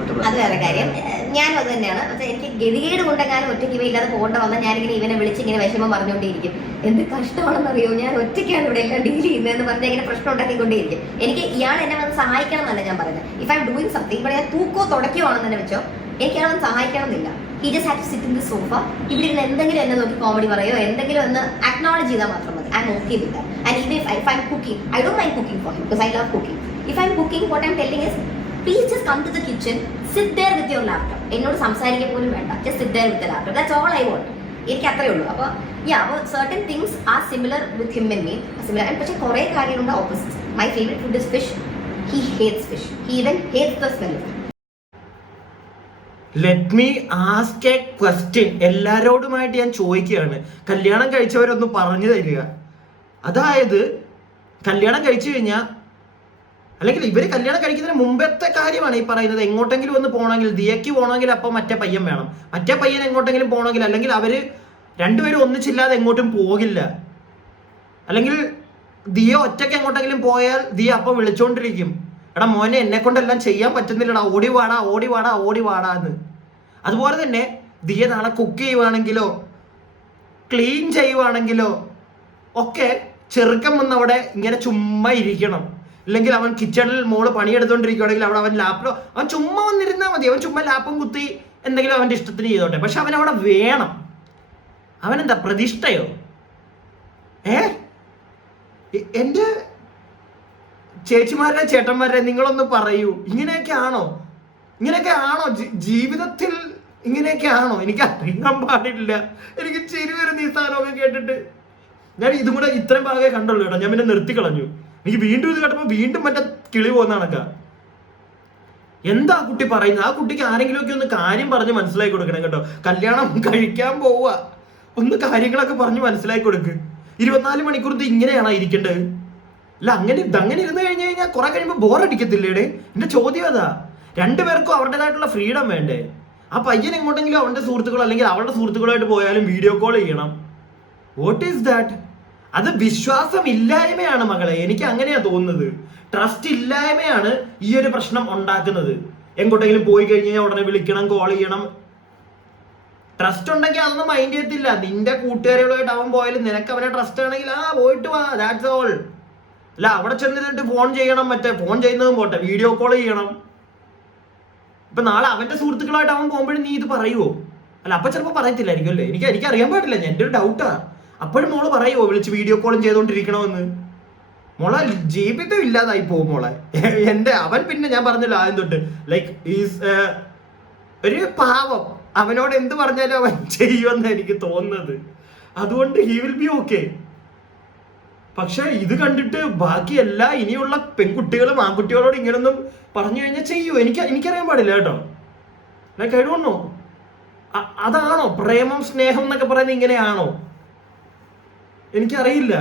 ഒറ്റ അത് വേറെ കാര്യം. ഞാനും അത് തന്നെയാണ്. പക്ഷേ എനിക്ക് ഗതികേട് കൊണ്ടെങ്ങാനും ഒറ്റയ്ക്ക് ഇല്ലാതെ പോകേണ്ട വന്നാൽ ഞാനിങ്ങനെ ഇവനെ വിളിച്ച് ഇങ്ങനെ വിഷമം പറഞ്ഞുകൊണ്ടേയിരിക്കും. എന്ത് കഷ്ടമാണെന്നറിയോ? ഞാൻ ഒറ്റയ്ക്കാണ് ഇവിടെ എല്ലാം ഡീൽ ചെയ്യുന്നതെന്ന് പറഞ്ഞാൽ ഇങ്ങനെ പ്രശ്നം ഉണ്ടാക്കിക്കൊണ്ടേയിരിക്കും. എനിക്ക് ഇയാൾ എന്നെ വന്ന് സഹായിക്കണം എന്നല്ല ഞാൻ പറഞ്ഞത് if I'm doing something ഇവിടെ ഞാൻ തൂക്കോ തുടക്കുകയാണെന്ന് തന്നെ വെച്ചോ എനിക്ക് അയാൾ വന്ന് സഹായിക്കണം എന്നില്ല he just have to sit in the sofa ഇവിടെ ഇരുന്ന് എന്തെങ്കിലും എന്നെ നോക്കി കോമഡി പറയോ? എന്തെങ്കിലും ഒന്ന് അക്നോളജ് ചെയ്താൽ മാത്രം മതി. I'm okay with and if if I'm cooking I don't mind cooking for him because I love cooking if I'm cooking what I'm telling is please just come to the kitchen sit there with your laptop എന്നോട് സംസാരിക്കാൻ പോലും വേണ്ട. Just sit there with laptop that's all I want എനിക്ക് അത്രേ ഉള്ളൂ. അപ്പോൾ yeah അപ്പോൾ certain things are similar with him and me similar പക്ഷേ കുറേ കാര്യങ്ങളുണ്ട് opposite my favourite food is fish he hates fish he even hates the smell let me ask a question എല്ലാരോടുമായിട്ട് ഞാൻ ചോദിക്കുകയാണ്. കല്യാണം കഴിച്ചവരൊന്ന് പറഞ്ഞു തരിക. അതായത് കല്യാണം കഴിച്ചു കഴിഞ്ഞാൽ അല്ലെങ്കിൽ ഇവർ കല്യാണം കഴിക്കുന്നതിന് മുമ്പത്തെ കാര്യമാണ് ഈ പറയുന്നത്. എങ്ങോട്ടെങ്കിലും ഒന്ന് പോകണമെങ്കിൽ ദിയക്ക് പോകണമെങ്കിൽ അപ്പം മറ്റേ പയ്യൻ വേണം. മറ്റേ പയ്യൻ എങ്ങോട്ടെങ്കിലും പോകണമെങ്കിൽ അല്ലെങ്കിൽ അവർ രണ്ടുപേരും ഒന്നിച്ചില്ലാതെ എങ്ങോട്ടും പോകില്ല. അല്ലെങ്കിൽ ദിയ ഒറ്റയ്ക്ക് എങ്ങോട്ടെങ്കിലും പോയാൽ ദിയ അപ്പം വിളിച്ചോണ്ടിരിക്കും. എടാ മോനെ എന്നെ കൊണ്ടെല്ലാം ചെയ്യാൻ പറ്റുന്നില്ലടാ. ഓടി വാടാ ഓടി വാടാ ഓടി വാടാ എന്ന് അതുപോലെ തന്നെ ദിയ നാളെ കുക്ക് ചെയ്യുവാണെങ്കിലോ ക്ലീൻ ചെയ്യുവാണെങ്കിലോ ഒക്കെ ചെറുക്കം വന്ന് അവിടെ ഇങ്ങനെ ചുമ്മാ ഇരിക്കണം. ഇല്ലെങ്കിൽ അവൻ കിച്ചണിൽ മോൾ പണിയെടുത്തോണ്ടിരിക്കുകയാണെങ്കിൽ അവിടെ അവൻ ലാപ്പിലോ അവൻ ചുമ്മാ വന്നിരുന്നാൽ മതി. അവൻ ചുമ്മാ ലാപ്പും കുത്തി എന്തെങ്കിലും അവന്റെ ഇഷ്ടത്തിന് ചെയ്തോട്ടെ. പക്ഷെ അവൻ അവിടെ വേണം. അവനെന്താ പ്രതിഷ്ഠയോ? ഏ? എന്റെ ചേച്ചിമാരെ ചേട്ടന്മാരെ നിങ്ങളൊന്ന് പറയൂ. ഇങ്ങനെയൊക്കെ ആണോ ഇങ്ങനെയൊക്കെ ആണോ ജീവിതത്തിൽ ഇങ്ങനെയൊക്കെ ആണോ എനിക്ക് അറിയാൻ പാടില്ല. എനിക്ക് ചിരി വരുന്ന ഈ സാധനമൊക്കെ കേട്ടിട്ട്. ഞാൻ ഇതും കൂടെ ഇത്രയും ഭാഗമേ കണ്ടുള്ളൂ കേട്ടോ. ഞാൻ പിന്നെ നിർത്തി കളഞ്ഞു. എനിക്ക് വീണ്ടും ഇത് കേട്ടപ്പോ വീണ്ടും മറ്റേ കിളി പോകുന്ന കണക്കാ. എന്താ കുട്ടി പറയുന്നത്? ആ കുട്ടിക്ക് ആരെങ്കിലും ഒക്കെ ഒന്ന് കാര്യം പറഞ്ഞ് മനസ്സിലാക്കി കൊടുക്കണം കേട്ടോ. കല്യാണം കഴിക്കാൻ പോവുക. ഒന്ന് കാര്യങ്ങളൊക്കെ പറഞ്ഞ് മനസ്സിലാക്കി കൊടുക്ക്. ഇരുപത്തിനാല് മണിക്കൂർ ഇത് ഇങ്ങനെയാണോ ഇരിക്കേണ്ടത്? അല്ല അങ്ങനെ ഇതങ്ങനെ ഇരുന്ന് കഴിഞ്ഞു കഴിഞ്ഞാൽ കുറെ കഴിയുമ്പോൾ ബോറടിക്കത്തില്ലേടേ എന്റെ ചോദ്യം അതാ. രണ്ടുപേർക്കും അവരുടേതായിട്ടുള്ള ഫ്രീഡം വേണ്ടേ? ആ പയ്യൻ എങ്ങോട്ടെങ്കിലും അവന്റെ സുഹൃത്തുക്കളോ അല്ലെങ്കിൽ അവളുടെ സുഹൃത്തുക്കളായിട്ട് പോയാലും വീഡിയോ കോൾ ചെയ്യണം. വാട്ട് ഈസ് ദാറ്റ് അത് വിശ്വാസം ഇല്ലായ്മയാണ് മകളെ. എനിക്ക് അങ്ങനെയാ തോന്നുന്നത്. ട്രസ്റ്റ് ഇല്ലായ്മയാണ് ഈ ഒരു പ്രശ്നം ഉണ്ടാക്കുന്നത്. എങ്ങോട്ടെങ്കിലും പോയി കഴിഞ്ഞ് കഴിഞ്ഞാൽ ഉടനെ വിളിക്കണം കോൾ ചെയ്യണം. ട്രസ്റ്റ് ഉണ്ടെങ്കിൽ അതൊന്നും മൈൻഡ് ചെയ്യത്തില്ല. നിന്റെ കൂട്ടുകാരികളുമായിട്ട് അവൻ പോയാലും നിനക്ക് അവനെ ട്രസ്റ്റ് ആണെങ്കിൽ ആ പോയിട്ട് വാ ദാറ്റ്സ് ഓൾ അല്ല അവിടെ ചെന്നിരുന്നിട്ട് ഫോൺ ചെയ്യണം മറ്റേ ഫോൺ ചെയ്യുന്നതും പോട്ടെ വീഡിയോ കോൾ ചെയ്യണം. ഇപ്പൊ നാളെ അവന്റെ സുഹൃത്തുക്കളായിട്ട് അവൻ പോകുമ്പോഴും നീ ഇത് പറയുവോ? അല്ല അപ്പൊ ചിലപ്പോ പറയത്തില്ലായിരിക്കും അല്ലേ? എനിക്ക് എനിക്ക് അറിയാൻ പാടില്ല എന്റെ ഒരു ഡൗട്ടാ അപ്പോഴും മോൾ പറയുവോ വിളിച്ച് വീഡിയോ കോളും ചെയ്തോണ്ടിരിക്കണമെന്ന് മോളെ ജീവിതം ഇല്ലാതായി പോകും മോളെ. എന്റെ അവൻ പിന്നെ ഞാൻ പറഞ്ഞല്ലോ ആദ്യം തൊട്ട്. ലൈക്ക് ഈസ് ഒരു പാവം. അവനോട് എന്ത് പറഞ്ഞാലും അവൻ ചെയ്യുമെന്ന് എനിക്ക് തോന്നുന്നത്. അതുകൊണ്ട് ഹി വിൽ ബി ഓക്കെ പക്ഷെ ഇത് കണ്ടിട്ട് ബാക്കി എല്ലാ ഇനിയുള്ള പെൺകുട്ടികളും ആൺകുട്ടികളോട് ഇങ്ങനൊന്നും പറഞ്ഞു കഴിഞ്ഞാൽ ചെയ്യൂ. എനിക്ക് എനിക്കറിയാൻ പാടില്ല കേട്ടോ. ഞാൻ നോ അതാണോ? പ്രേമം സ്നേഹം എന്നൊക്കെ പറയുന്നത് ഇങ്ങനെയാണോ? എനിക്കറിയില്ല.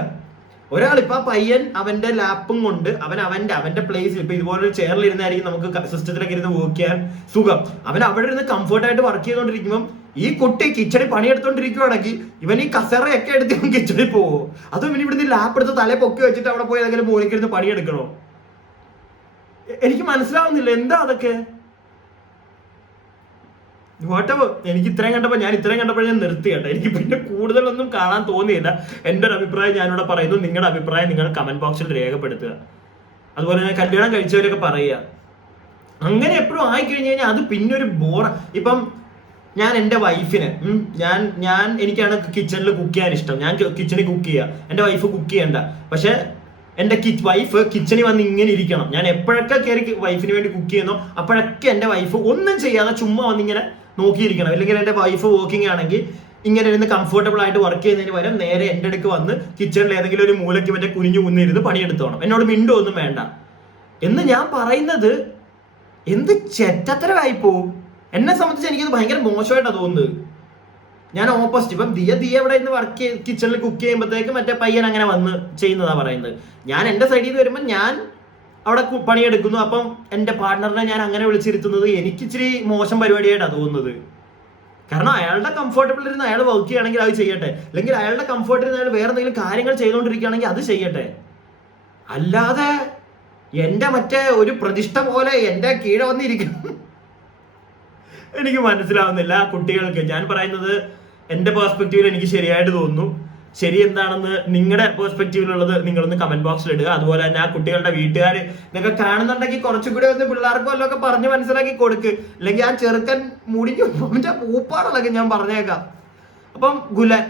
ഒരാൾ ഇപ്പൊ ആ പയ്യൻ അവന്റെ ലാപ്പും കൊണ്ട് അവൻ അവന്റെ അവന്റെ പ്ലേസിൽ ഇപ്പൊ ഇതുപോലെ ചെയറിൽ ഇരുന്നായിരിക്കും നമുക്ക് സിസ്റ്റത്തിലൊക്കെ ഇരുന്ന് വർക്ക് ചെയ്യാൻ സുഖം. അവൻ അവിടെ ഇരുന്ന് കംഫർട്ടായിട്ട് വർക്ക് ചെയ്തോണ്ടിരിക്കുമ്പോൾ ഈ കുട്ടി കിച്ചടി പണിയെടുത്തോണ്ടിരിക്കുവാണെങ്കിൽ ഇവൻ ഈ കസറയൊക്കെ എടുത്ത് ഇവൻ കിച്ചണിൽ പോവോ? അതും ഇവൻ ഇവിടുന്ന് ലാപ്പ് എടുത്ത് തലേ പൊക്കി വെച്ചിട്ട് അവിടെ പോയി ഏതെങ്കിലും മൂലക്കിരുന്ന് പണിയെടുക്കണോ? എനിക്ക് മനസ്സിലാവുന്നില്ല. എന്താ അതൊക്കെ? വാട്ടവർ എനിക്ക് ഇത്രയും കണ്ടപ്പോൾ ഞാൻ ഇത്രയും കണ്ടപ്പോൾ ഞാൻ നിർത്തി കേട്ടോ. എനിക്ക് പിന്നെ കൂടുതലൊന്നും കാണാൻ തോന്നിയില്ല. എന്റെ ഒരു അഭിപ്രായം ഞാനിവിടെ പറയുന്നു. നിങ്ങളുടെ അഭിപ്രായം നിങ്ങൾ കമന്റ് ബോക്സിൽ രേഖപ്പെടുത്തുക. അതുപോലെ തന്നെ കല്യാണം കഴിച്ചവരൊക്കെ പറയുക. അങ്ങനെ എപ്പോഴും ആയി കഴിഞ്ഞു കഴിഞ്ഞാൽ അത് പിന്നെ ഒരു ബോറ ഇപ്പം ഞാൻ എന്റെ വൈഫിനെ ഞാൻ ഞാൻ എനിക്കാണ് കിച്ചണിൽ കുക്ക് ചെയ്യാൻ ഇഷ്ടം. ഞാൻ കിച്ചണിൽ കുക്ക് ചെയ്യുക എന്റെ വൈഫ് കുക്ക് ചെയ്യണ്ട. പക്ഷെ എന്റെ വൈഫ് കിച്ചണിൽ വന്ന് ഇങ്ങനെ ഇരിക്കണം. ഞാൻ എപ്പോഴൊക്കെ കയറി വൈഫിന് വേണ്ടി കുക്ക് ചെയ്യുന്നോ അപ്പോഴൊക്കെ എന്റെ വൈഫ് ഒന്നും ചെയ്യാതെ ചുമ്മാ വന്നിങ്ങനെ നോക്കിയിരിക്കണം. അല്ലെങ്കിൽ എന്റെ വൈഫ് വോക്കിംഗ് ആണെങ്കിൽ ഇങ്ങനെ ഇരുന്ന് കംഫർട്ടബിൾ ആയിട്ട് വർക്ക് ചെയ്യുന്നതിന് പകരം നേരെ എന്റെ അടുക്ക് വന്ന് കിച്ചണിൽ ഏതെങ്കിലും ഒരു മൂലയ്ക്ക് മറ്റേ കുനിഞ്ഞു കുന്നിരുന്ന് പണിയെടുത്തോണം. എന്നോട് മിണ്ടോ ഒന്നും വേണ്ട. എന്ന് ഞാൻ പറയുന്നത് എന്ത് ചെറ്റത്തരമായി പോവും എന്നെ സംബന്ധിച്ച് എനിക്കത് ഭയങ്കര മോശമായിട്ടാണ് തോന്നുന്നത്. ഞാൻ ഓപ്പോസിറ്റ് ഇപ്പം ദിയ ദിയ എവിടെ നിന്ന് വർക്ക് കിച്ചണിൽ കുക്ക് ചെയ്യുമ്പോഴത്തേക്ക് മറ്റേ പയ്യൻ അങ്ങനെ വന്ന് ചെയ്യുന്നതാണ് പറയുന്നത്. ഞാൻ എന്റെ സൈഡിൽ നിന്ന് വരുമ്പോൾ ഞാൻ അവിടെ പണിയെടുക്കുന്നു. അപ്പം എന്റെ പാർട്ട്ണറിനെ ഞാൻ അങ്ങനെ വിളിച്ചിരുത്തുന്നത് എനിക്ക് ഇച്ചിരി മോശം പരിപാടിയായിട്ടാണ് തോന്നുന്നത്. കാരണം അയാളുടെ കംഫർട്ടബിൾ ഇരുന്ന് അയാൾ വർക്ക് ചെയ്യുകയാണെങ്കിൽ അത് ചെയ്യട്ടെ. അല്ലെങ്കിൽ അയാളുടെ കംഫർട്ടിൽ ഇരുന്ന് അയാൾ വേറെ എന്തെങ്കിലും കാര്യങ്ങൾ ചെയ്തുകൊണ്ടിരിക്കുകയാണെങ്കിൽ അത് ചെയ്യട്ടെ. അല്ലാതെ എന്റെ മറ്റേ ഒരു പ്രതിഷ്ഠ പോലെ എന്റെ കീഴെ വന്നിരിക്കുന്നു എനിക്ക് മനസ്സിലാവുന്നില്ല. കുട്ടികൾക്ക് ഞാൻ പറയുന്നത് എന്റെ പേഴ്സ്പെക്റ്റീവിൽ എനിക്ക് ശരിയായിട്ട് തോന്നുന്നു. ശരി എന്താണെന്ന് നിങ്ങളുടെ പേഴ്സ്പെക്റ്റീവിലുള്ളത് നിങ്ങളൊന്ന് കമന്റ് ബോക്സിൽ ഇടുക. അതുപോലെ തന്നെ ആ കുട്ടികളുടെ വീട്ടുകാർ നിങ്ങൾക്ക് കാണുന്നുണ്ടെങ്കിൽ കുറച്ചും കൂടി ഒന്ന് പിള്ളേർക്കും വല്ലതും ഒക്കെ പറഞ്ഞ് മനസ്സിലാക്കി കൊടുക്ക്. അല്ലെങ്കിൽ ആ ചെറുക്കൻ മുടിഞ്ഞു പൂപ്പാടുള്ളതൊക്കെ ഞാൻ പറഞ്ഞേക്കാം. അപ്പം ഗുലൻ